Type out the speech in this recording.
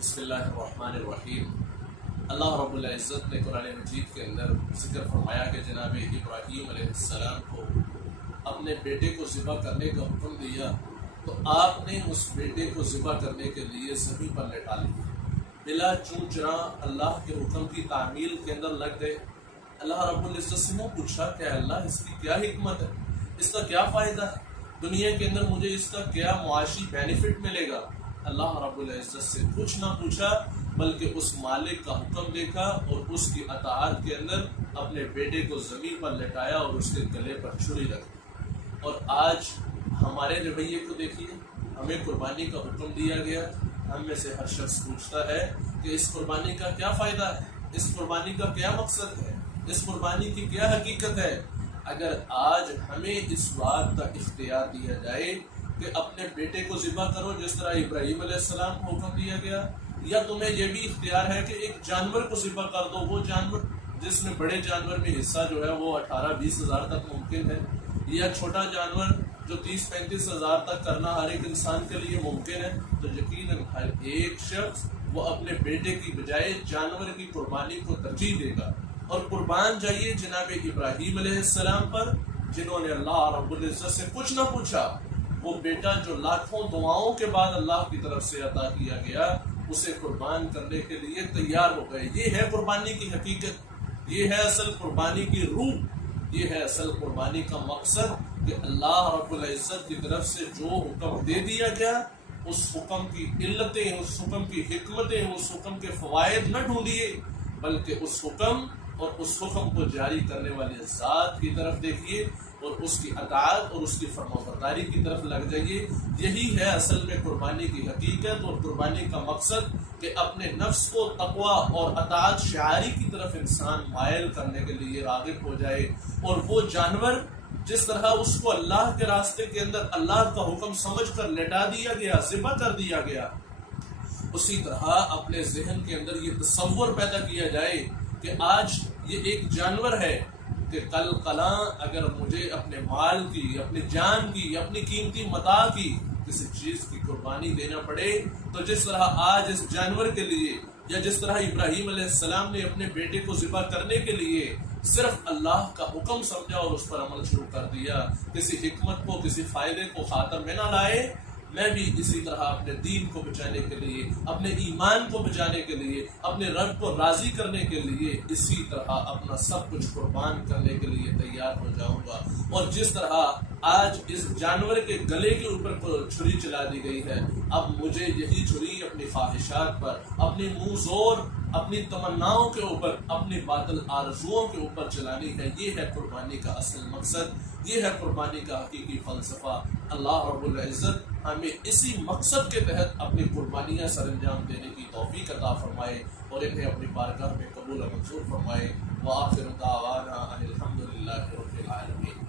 بسم اللہ الرحمن الرحیم۔ اللہ رب العزت نے قرآن مجید کے اندر ذکر فرمایا کہ جناب ابراہیم علیہ السلام کو اپنے بیٹے کو ذبح کرنے کا حکم دیا تو آپ نے اس بیٹے کو ذبح کرنے کے لیے زمین پر لٹا لیا، بلا چوں چراں اللہ کے حکم کی تعمیل کے اندر لگ گئے۔ اللہ رب العزت سے نہ پوچھا کہ اللہ اس کی کیا حکمت ہے، اس کا کیا فائدہ ہے، دنیا کے اندر مجھے اس کا کیا معاشی بینیفٹ ملے گا۔ اللہ رب العزت سے کچھ نہ پوچھا بلکہ اس مالک کا حکم دیکھا اور اس کی اطاعت کے اندر اپنے بیٹے کو زمین پر لٹایا اور اس کے گلے پر چھری رکھ۔ اور آج ہمارے رویے کو دیکھیے، ہمیں قربانی کا حکم دیا گیا، ہم میں سے ہر شخص پوچھتا ہے کہ اس قربانی کا کیا فائدہ ہے، اس قربانی کا کیا مقصد ہے، اس قربانی کی کیا حقیقت ہے۔ اگر آج ہمیں اس بات کا اختیار دیا جائے کہ اپنے بیٹے کو ذبح کرو جس طرح ابراہیم علیہ السلام کو حکم دیا گیا، یا تمہیں یہ بھی اختیار ہے کہ ایک جانور کو ذبح کر دو، وہ جانور جس میں بڑے جانور میں حصہ جو ہے وہ 18-20 ہزار تک ممکن ہے، یا چھوٹا جانور جو 30-35 ہزار تک کرنا ہر ایک انسان کے لیے ممکن ہے، تو یقیناً ہر ایک شخص وہ اپنے بیٹے کی بجائے جانور کی قربانی کو ترجیح دے گا۔ اور قربان جائیے جناب ابراہیم علیہ السلام پر، جنہوں نے اللہ رب العزت سے کچھ نہ پوچھا، وہ بیٹا جو لاکھوں دعاؤں کے بعد اللہ کی طرف سے عطا کیا گیا اسے قربان کرنے کے لیے تیار ہو گئے۔ یہ ہے قربانی کی حقیقت، یہ ہے اصل قربانی کی روح، یہ ہے اصل قربانی کا مقصد کہ اللہ رب العزت کی طرف سے جو حکم دے دیا گیا اس حکم کی علتیں، اس حکم کی حکمتیں، اس حکم کے فوائد نہ ڈھونڈیے بلکہ اس حکم اور اس حکم کو جاری کرنے والے ذات کی طرف دیکھیے اور اس کی اطاعت اور اس کی فرمانبرداری کی طرف لگ جائیے۔ یہی ہے اصل میں قربانی کی حقیقت اور قربانی کا مقصد، کہ اپنے نفس کو تقویٰ اور اطاعت شعاری کی طرف انسان مائل کرنے کے لیے راغب ہو جائے، اور وہ جانور جس طرح اس کو اللہ کے راستے کے اندر اللہ کا حکم سمجھ کر لٹا دیا گیا، ذبح کر دیا گیا، اسی طرح اپنے ذہن کے اندر یہ تصور پیدا کیا جائے کہ آج یہ ایک جانور ہے کہ کل قلاں اگر مجھے اپنے مال کی، اپنی جان کی، اپنی قیمتی متاع کی کسی چیز کی قربانی دینا پڑے تو جس طرح آج اس جانور کے لیے، یا جس طرح ابراہیم علیہ السلام نے اپنے بیٹے کو ذبح کرنے کے لیے صرف اللہ کا حکم سمجھا اور اس پر عمل شروع کر دیا، کسی حکمت کو، کسی فائدے کو خاطر میں نہ لائے، میں بھی اسی طرح اپنے دین کو بچانے کے لیے، اپنے ایمان کو بچانے کے لیے، اپنے رب کو راضی کرنے کے لیے اسی طرح اپنا سب کچھ قربان کرنے کے لیے تیار ہو جاؤں گا۔ اور جس طرح آج اس جانور کے گلے کے اوپر چھری چلا دی گئی ہے، اب مجھے یہی چھری اپنی خواہشات پر، اپنی منہ زور، اپنی تمناؤں کے اوپر، اپنی باطل آرزوؤں کے اوپر چلانی ہے۔ یہ ہے قربانی کا اصل مقصد، یہ ہے قربانی کا حقیقی فلسفہ۔ اللہ رب العزت ہمیں اسی مقصد کے تحت اپنی قربانیاں سر انجام دینے کی توفیق عطا فرمائے اور انہیں اپنی بارگاہ میں قبول و منظور فرمائے۔ وآخر دعوانا ان الحمد للہ رب العالمین۔